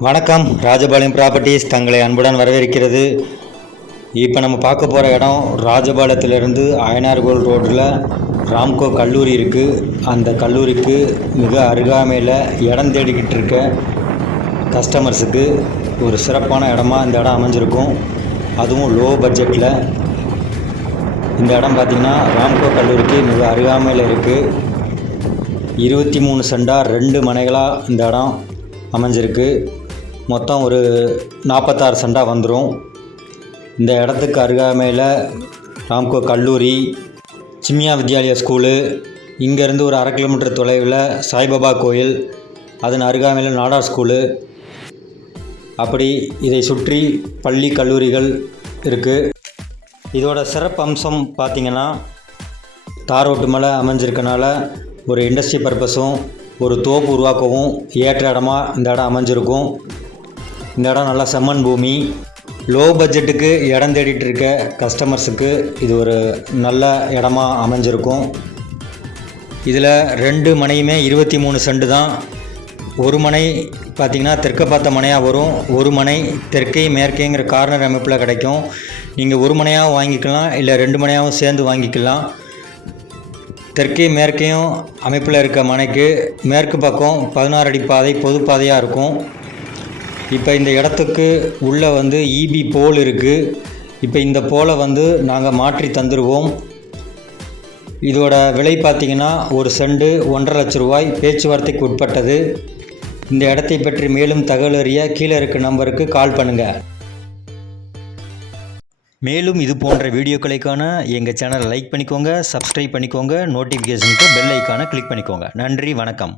வணக்கம். ராஜபாளையம் ப்ராப்பர்ட்டிஸ் தங்களை அன்புடன் வரவேற்கிறது. இப்போ நம்ம பார்க்க போகிற இடம் ராஜபாளையத்திலிருந்து அயனார்கோல் ரோட்டில் ராம்கோ கல்லூரி இருக்குது அந்த கல்லூரிக்கு மிக அருகாமையில் இடம் தேடிக்கிட்டு இருக்க கஸ்டமர்ஸுக்கு ஒரு சிறப்பான இடமா இந்த இடம் அமைஞ்சிருக்கும். அதுவும் லோ பட்ஜெட்டில் இந்த இடம் பார்த்திங்கன்னா ராம்கோ கல்லூரிக்கு மிக அருகாமையில் இருக்குது இருபத்தி மூணு சென்டா ரெண்டு மனைகளாக இந்த இடம் அமைஞ்சிருக்கு. மொத்தம் ஒரு நாற்பத்தாறு சண்டா வந்துடும் இந்த இடத்துக்கு அருகாமையில் ராம்கோ கல்லூரி சிம்யா வித்யாலயா ஸ்கூலு இங்கேருந்து ஒரு அரை கிலோமீட்டர் தொலைவில் சாய்பாபா கோயில் அதன் அருகாமையில் நாடார் ஸ்கூலு. அப்படி இதை சுற்றி பள்ளி கல்லூரிகள் இருக்குது இதோட சிறப்பு அம்சம் பார்த்திங்கன்னா தார் ரோட்டு மேலே அமைஞ்சிருக்கனால ஒரு இண்டஸ்ட்ரி பர்பஸும் ஒரு தோப்பு உருவாக்கவும் ஏற்ற இடமா இந்த இடம் அமைஞ்சிருக்கும். இந்த இடம் நல்லா செம்மண் பூமி. லோ பட்ஜெட்டுக்கு இடம் தேடிட்டு இருக்க கஸ்டமர்ஸுக்கு இது ஒரு நல்ல இடமா அமைஞ்சிருக்கும். இதில் ரெண்டு மனையுமே இருபத்தி மூணு செண்டு தான். ஒரு மனை பார்த்திங்கன்னா தெற்க பார்த்த மனையாக வரும். ஒரு மனை தெற்கை மேற்கேங்கிற கார்னர் அமைப்பில் கிடைக்கும். நீங்கள் ஒரு மனையாகவும் வாங்கிக்கலாம் இல்லை ரெண்டு மனையாகவும் சேர்ந்து வாங்கிக்கலாம். தெற்கே மேற்கையும் அமைப்பில் இருக்க மனைக்கு மேற்கு பக்கம் பதினாறு அடி பாதை பொது பாதையாக இருக்கும். இப்போ இந்த இடத்துக்கு உள்ளே வந்து இபி போல் இருக்குது இப்போ இந்த போலை வந்து நாங்கள் மாற்றி தந்துடுவோம் இதோட விலை பார்த்தீங்கன்னா ஒரு செண்டு ஒன்றரை லட்ச ரூபாய் பேச்சுவார்த்தைக்கு உட்பட்டது. இந்த இடத்தை பற்றி மேலும் தகவல் அறிய கீழே இருக்க நம்பருக்கு கால் பண்ணுங்கள் மேலும் இது போன்ற வீடியோக்களை காண எங்கள் சேனலை லைக் பண்ணிக்கோங்க சப்ஸ்கிரைப் பண்ணிக்கோங்க நோட்டிஃபிகேஷனுக்கு பெல் ஐக்கானை கிளிக் பண்ணிக்கோங்க. நன்றி வணக்கம்.